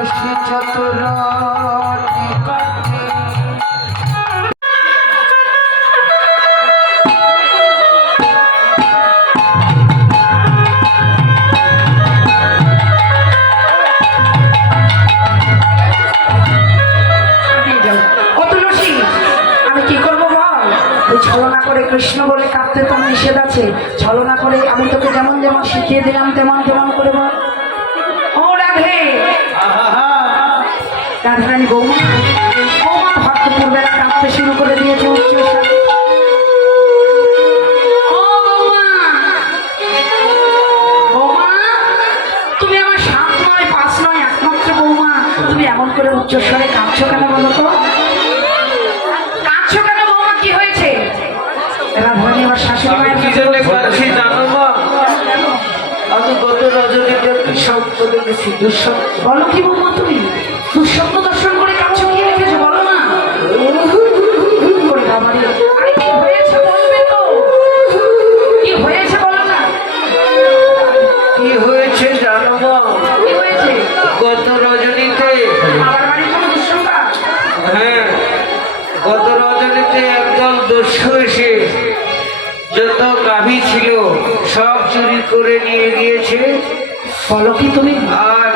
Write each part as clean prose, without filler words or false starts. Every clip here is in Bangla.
তুলসী চতুর নিকটে ছলনা করে কৃষ্ণ বলে কাঁদতে তো নিষেধ আছে। ছলনা করে আমি তোকে যেমন যেমন শিখিয়ে দিলাম তেমন তেমন করে বল। ও রাধে, রাধারানী বৌমা, বৌমা ভক্তপুর বেলা কাঁদতে শুরু করে দিয়েছে উচ্চ স্বরে। ও বৌমা, বৌমা তুমি আমার 7 নয় 5 নয় একমাত্র বৌমা, তুমি এমন করে উচ্চ স্বরে কাঁদছো কেন বলো তো? কাঁদছো কেন বৌমা, কি হয়েছে? রাধারানী আমার শাশুড়ি মায়ের কি জন্য কাঁদছি জানো মা? আমি গত রজনীতে স্বপ্ন দেখেছি, দুঃস্বপ্ন। বলো কি বৌমা, তুমি দুঃস্বপ্ন দর্শন করে কাঁদছো? কি দেখেছো বলো না? আরে কি হয়েছে বলবে তো? কি হয়েছে বলো না? কি হয়েছে জানো মা? কি হয়েছে? গত রজনীতে, আমার বাড়ির কোনো দুঃসংবাদ? হ্যাঁ, গত রজনীতে একদল দস্যু এসে যত গাভী ছিল সব চুরি করে নিয়ে গিয়েছে। বলো কি তুমি? আর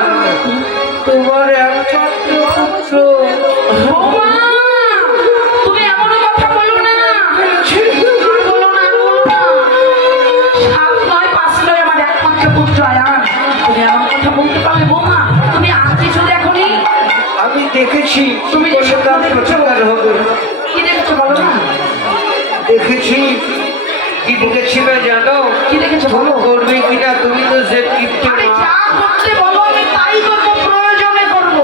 তোমার একমাত্র পুত্র, বৌমা, তুমি এমন কথা বলো না। আর বলো না, আর বলো না। 7 নয় 5 নয় আমার একমাত্র পুত্র আয়ান। তুমি এমন কথা বলতে পারলে বৌমা? তুমি আর কিছু দেখোনি? আমি দেখেছি। তুমি যে বলে তার প্রচার হবে। কি দেখেছো বলো না? দেখেছি। কি দেখেছি না জানো? কি দেখেছো বলো? করবে কিনা? তুমি তো যে কিপ্টে আরে মা। যা করতে বলো আমি তাই করবো, প্রয়োজনে করবো।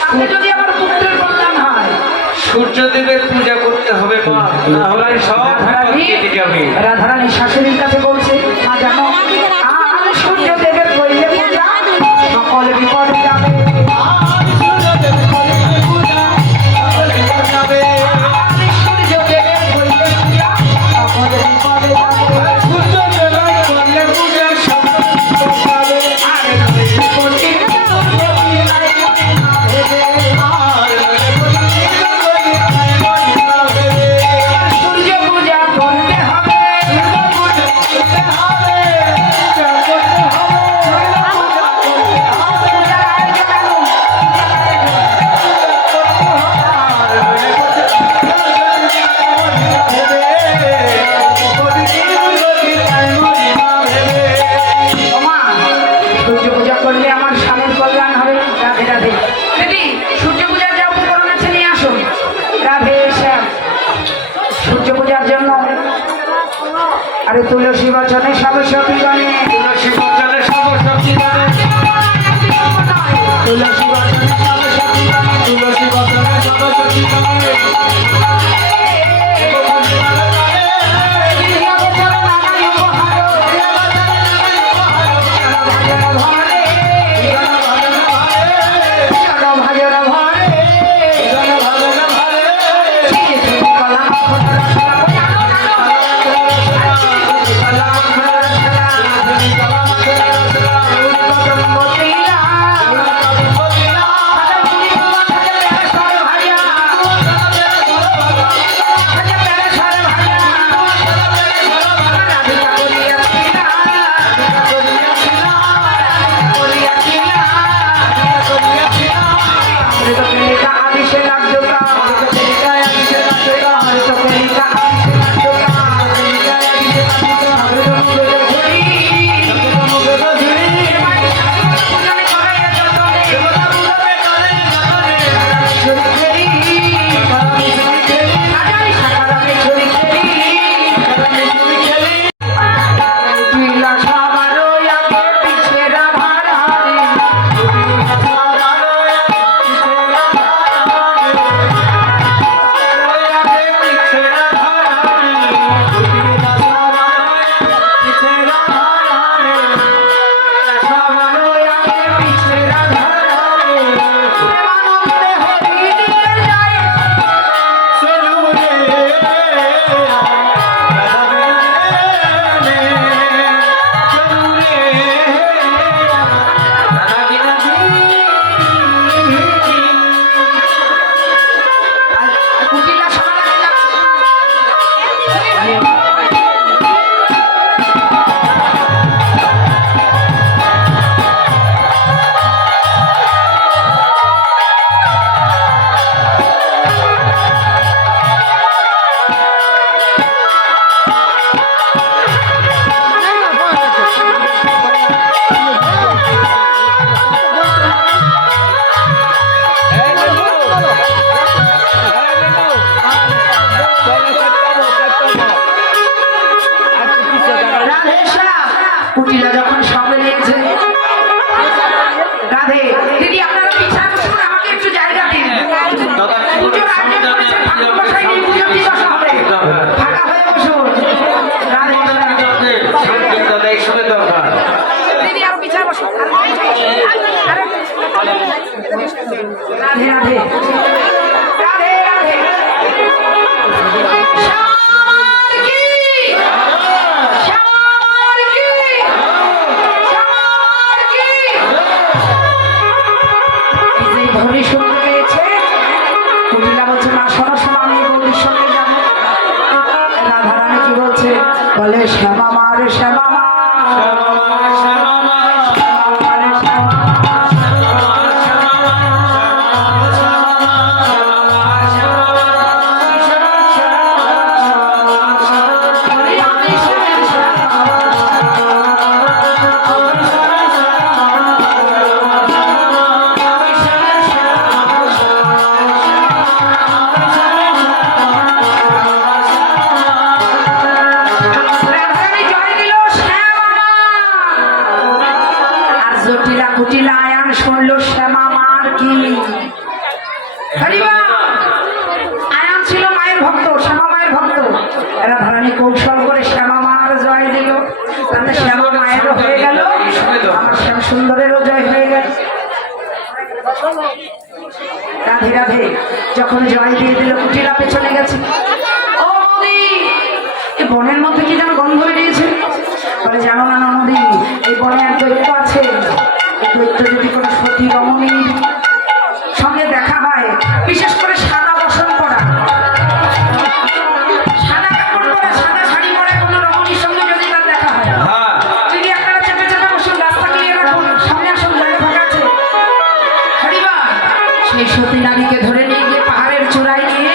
তাতে যদি আমার পুত্রের কল্যাণ হয়। সূর্যদেবের পূজা করতে হবে মা, তাহলে সব কেটে যাবে। রাধারানী শাশুড়ির কাছে বলছে, মা জানো আর সূর্যদেবের করলে পূজা সকল বিপদ যাবে। আরে তুলসী বচনে সব সখী গানে, তুলসী বচনে সব সখী গানে, তুলসী বচনে সব সখী গানে, তুলসী বচনে সব সখী গানে। Thank you. রাধে রাধে রাধে রাধে শ্যামার কি শ্যামার কি শ্যামার কি এই যে ঘড়ি শুনতে পেয়েছে কুটিলা বলছে মা শোনো শোনো আমি গৌরীর সঙ্গে যাবো রাধারানী কি বলছে বলে শ্যামা মা রে শ্যামা মা জটিলা কুটিলা আয়ান শুনলো শ্যামা মার কি আয়ান ছিল মায়ের ভক্ত শ্যামা মায়ের ভক্ত এরা ধরনী কৌশল করে শ্যামা মার জয় দিল তাহলে শ্যামা মায়েরও হয়ে গেল আমার শ্যাম সুন্দরেরও জয় হয়ে গেল রাধে রাধে যখন জয় দিয়ে দিল কুটিলা পেছনে গেছে ও নদী এই বনের মধ্যে কি যেন গন্ধ বেরিয়েছে বলে জানো না নদী এই বনে এক দৈত্য আছে এই দৈত্য যদি কোনো সতী রমণীর সঙ্গে দেখা হয় বিশেষ করে সাদা বসন পরা সাদা কাপড় পরা সাদা শাড়ি পরে কোনো রমণীর সঙ্গে যদি তার দেখা হয় যদি আপনারা চেপে চেপে বসুন রাস্তা গিয়ে রাখুন সামনে আসুন জায়গা ফাঁকা আছে হরিবা সেই সতী নারীকে ধরে নিয়ে গিয়ে পাহাড়ের চূড়ায় নিয়ে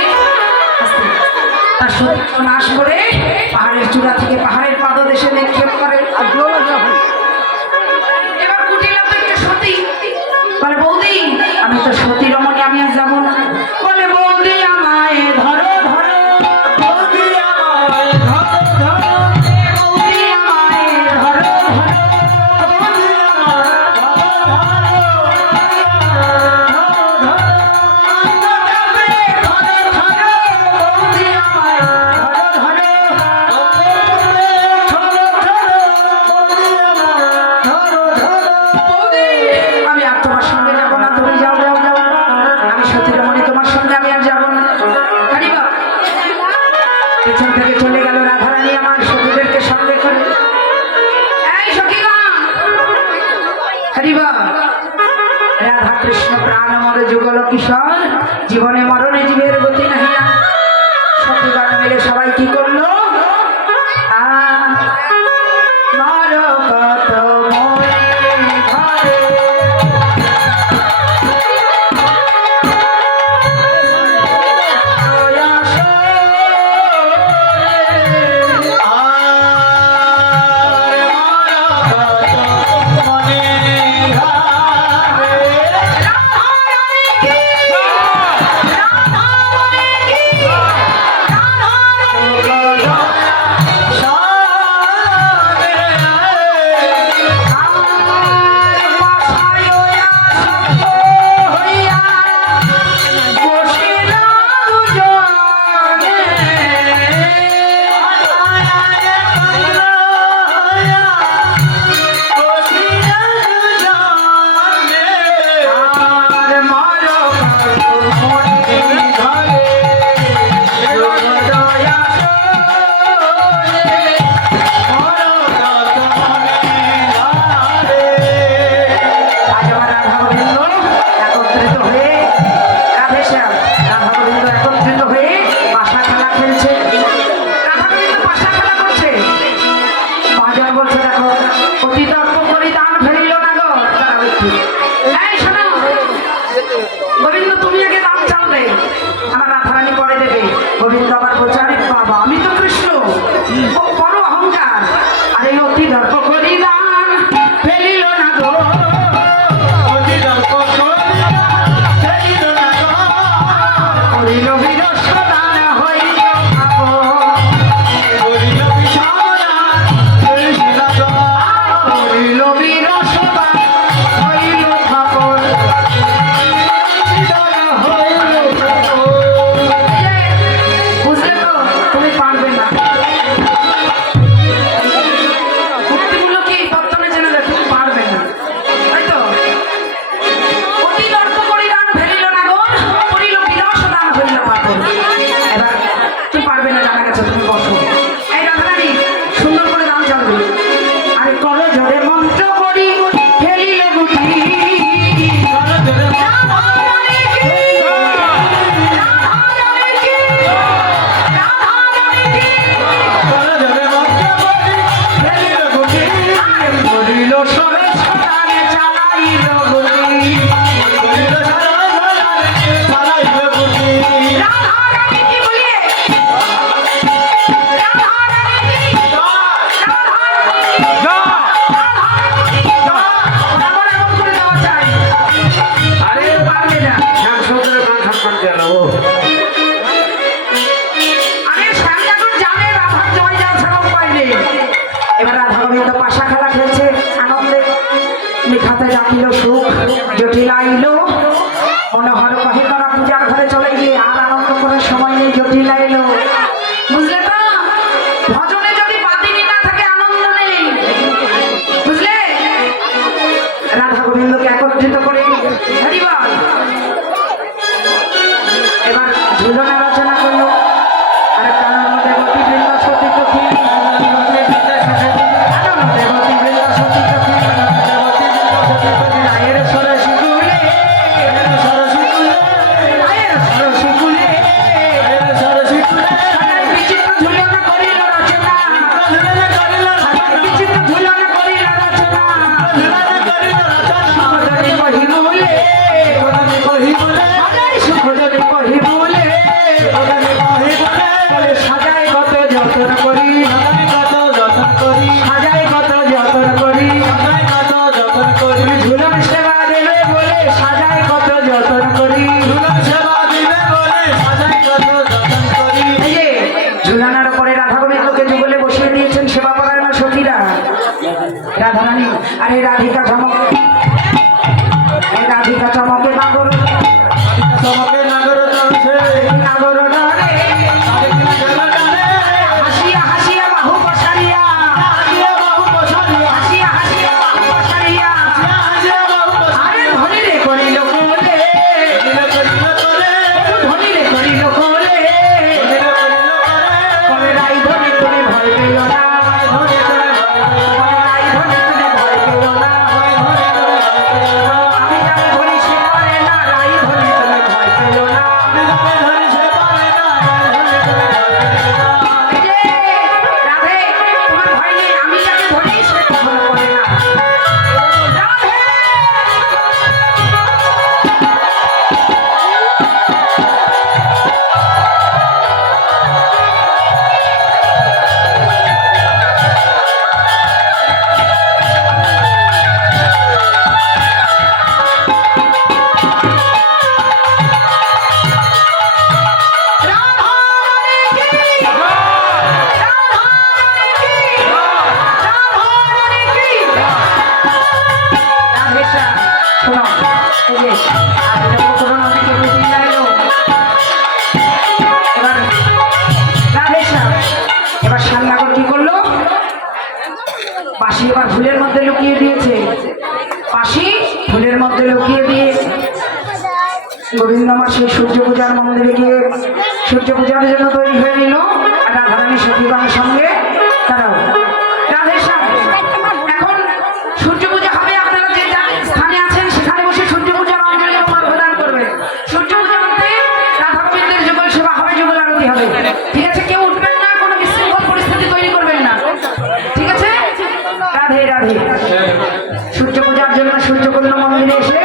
তার সতী নাশ করে পাহাড়ের চূড়া থেকে পাহাড়ের পাদদেশে নিক্ষেপ করে এবার কুটিলা তো একটা সতী বলে বৌদি আমি তো সতী রমণী আমি আর যাবো না বলে বৌদি আমায় ধরো ধরো বৌদি আমায় ধরো ধরো বৌদি আমায় ধরো ধরো বৌদি আমি আর তোমার সঙ্গে যাবো না তুমি যাও যাও যাও আমি সতী রমণী তোমার সঙ্গে আমি আর যাবো না হারিবা পেছন থেকে চলে গেল রাধারানী আমার সখীদেরকে সঙ্গে করে এই সখীগণ হারিবা রাধা কৃষ্ণ প্রাণ মরে যুগল কিশোর জীবনে মরণে জীবের গতি নাহিয়া সখীগণ মিলে সবাই কি করলো মারো কত মরে ঘরে গোবিন্দ তুমি আগে দাম চালবে আমার রাধারানী পরে দেবে গোবিন্দ আবার প্রচারে বাবা আমি তো কৃষ্ণ বড় অহংকার আর এই অতি দর্প করি দান ফেলিল না গো অতি দর্প ফেলিল না গো করিল বিরস দান হইল করিল বিষাদান করিল বিরস দান হইল ঠাকুর বুঝলে তো তুমি পারবে না ভক্তিমূলক কি ডাকিল সুখ জটিল আইলো মনোহর কহে তারা পূজার ঘরে চলে গিয়ে আর আনন্দ করার সময় নেই জটিল আইলো বুঝলে তো ভজনে যদি বাদিনী না থাকে আনন্দ নেই বুঝলে রাধা গোবিন্দকে একত্রিত করে হরিবল এবার ঝুলনা রচনা করলো আর কানন দেবতী বৃন্দ সতী সখী কানন দেবতী বৃন্দ সতী সখী রায়ের সরসী কুলে রায়ের সরসী কুলে সাজায় বিচিত্র ঝুলনা করিল রচনা সাজায় বিচিত্র ঝুলনা করিল রচনা সুখজনী কহিবুলে সাজায় সুখজনী কহিবুলে বলে সাজায় কত যতন করি সাজায় কত যতন করি তুমি ঝুলন সেবা দেবে বলে সাজায় কত যতন করি এই যে ঝুলানোর পরে রাধা গোবিন্দকে যুগলে বসিয়ে দিয়েছেন সেবা করার না সখীরা রাধারানী আরে রাধিকা চমক এই রাধিকা চমকে নাগর নাগর ডরে হাসিয়া হাসিয়া বাহু পছাড়িয়া হাসিয়া হাসিয়া বাহু পছাড়িয়া আরে ধনিরে করিল কোলে ধনিরে করিল কোলে বলে রাই ধনি তুমি ভয় পেল না বলে রাই ধনি তুমি ভয় পেল না আমি জানি ধনি সে পারে না রাই ধনি তুমি ভয় পেল না এই যে, রাধে, তোমার ভয় নেই, আমি যাকে ধরি সে কখনো করে না। রাধে! এবার সান্নাগর কি করলো পাশি এবার ফুলের মধ্যে লুকিয়ে দিয়েছে পাশি ফুলের মধ্যে লুকিয়ে দিয়ে গোবিন্দ আমার সেই সূর্য পূজার মন্দিরে গিয়ে সূর্য পূজার জন্য তৈরি হয়ে নিল আর রাধারানী সতীগণের সঙ্গে তারাও রাধেশ্যাম এখন সূর্য পূজা হবে আপনারা যে স্থানে আছেন সেখানে বসে সূর্য পূজার অঞ্জলি প্রদান করবেন সূর্য পূজা মধ্যে রাধা গোবিন্দের যুগল সেবা হবে যুগল আরতি হবে ঠিক আছে কেউ উঠবেন না কোনো বিশৃঙ্খল পরিস্থিতি তৈরি করবেন না ঠিক আছে রাধে রাধে সূর্য পূজার জন্য সূর্যকুণ্ড মন্দিরে এসে